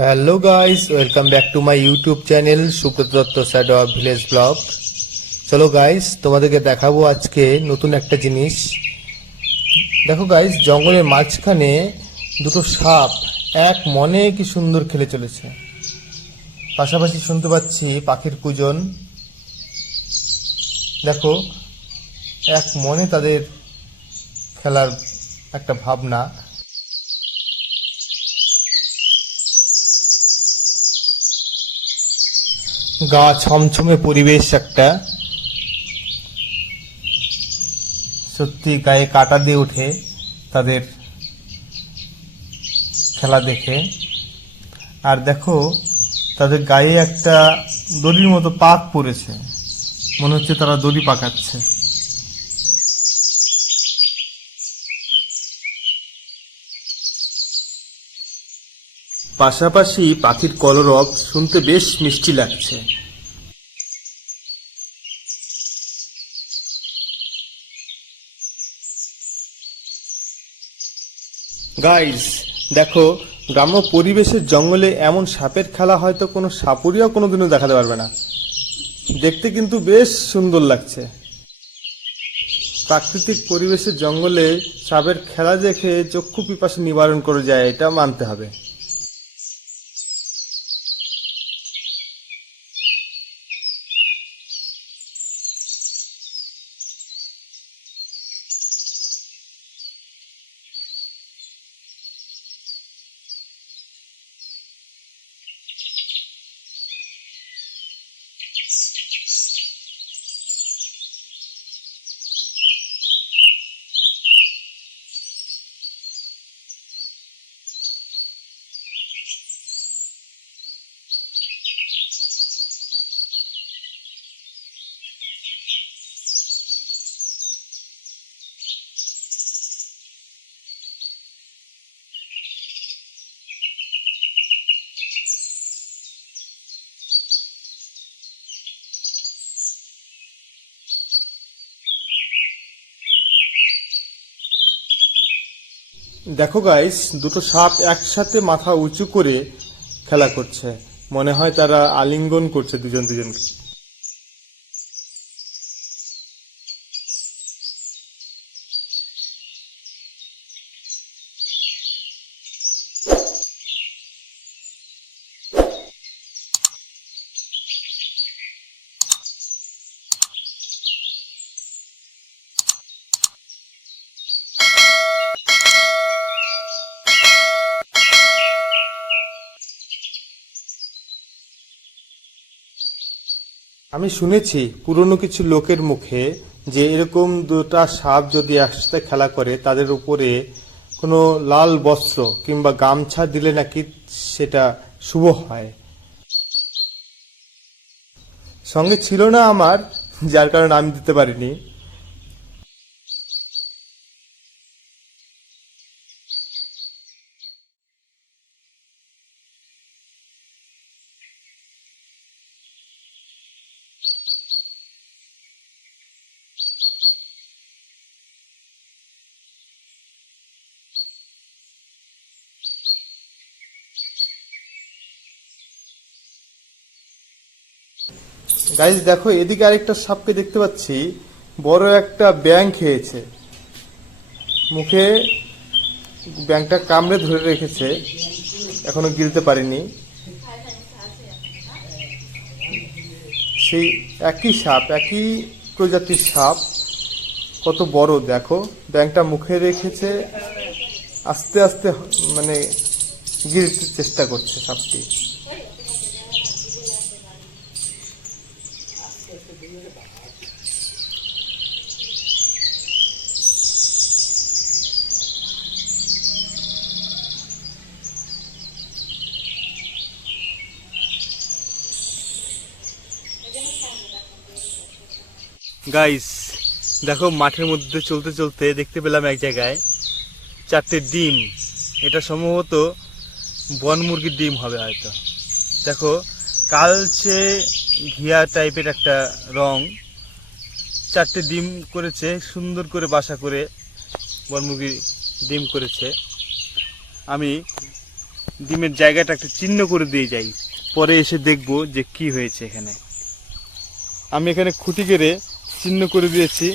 Hello guys welcome back to my YouTube channel Subrata Dutta shadow village blog চলো guys তোমাদেরকে দেখাবো আজকে নতুন একটা জিনিস। দেখো গাইস জঙ্গলের মাঝখানে দুটো সাপ এক মনে কি সুন্দর খেলে চলেছে। পাশাপাশি শুনতে পাচ্ছি পাখির কুজন। দেখো, এক মনে তাদের খেলার একটা ভাবনা। গা ছমছমে পরিবেশ একটা। সত্যি গায়ে কাটা দিয়ে উঠে তাদের খেলা দেখে। আর দেখো, তাদের গায়ে একটা দড়ির মতো পাক পড়েছে। মনে হচ্ছে তারা দড়ি পাকাচ্ছে। পাশাপাশি পাখির কলরব শুনতে বেশ মিষ্টি লাগছে। গাইস দেখো, গ্রাম্য পরিবেশের জঙ্গলে এমন সাপের খেলা হয়তো কোনো সাপুরিয়াও কোনোদিনও দেখাতে পারবে না। দেখতে কিন্তু বেশ সুন্দর লাগছে। প্রাকৃতিক পরিবেশের জঙ্গলে সাপের খেলা দেখে চক্ষু পিপাসা নিবারণ করে যায়, এটা মানতে হবে। দেখো গাইস দুটো সাপ একসাথে মাথা উঁচু করে খেলা করছে। মনে হয় তারা আলিঙ্গন করছে দুজন দুজনকে। আমি শুনেছি পুরনো কিছু লোকের মুখে যে এরকম দুটা সাপ যদি একসাথে খেলা করে, তাদের উপরে কোনো লাল বস্ত্র কিংবা গামছা দিলে নাকি সেটা শুভ হয়। সঙ্গে ছিল না আমার, যার কারণে আমি দিতে পারিনি। গাইজ দেখো, এদিকে আরেকটা সাপকে দেখতে পাচ্ছি। বড় একটা ব্যাং খেয়েছে। মুখে ব্যাংটা কামড়ে ধরে রেখেছে। এখনও গিলতে পারিনি। সেই একই সাপ, একই প্রজাতির সাপ। কত বড়, দেখো। ব্যাংটা মুখে রেখেছে। আস্তে আস্তে মানে গিলতে চেষ্টা করছে সাপটি। গাইস দেখো মাঠের মধ্যে চলতে চলতে দেখতে পেলাম এক জায়গায় চারটে ডিম। এটা সম্ভবত বন মুরগির ডিম হবে হয়তো। দেখো, কালচে ঘিয়া টাইপের একটা রং। চারটে ডিম করেছে, সুন্দর করে বাসা করে বন মুরগি ডিম করেছে। আমি ডিমের জায়গাটা একটা চিহ্ন করে দিয়ে যাই, পরে এসে দেখব যে কি হয়েছে এখানে। আমি এখানে খুঁটি কেড়ে চিহ্ন করে দিয়েছি।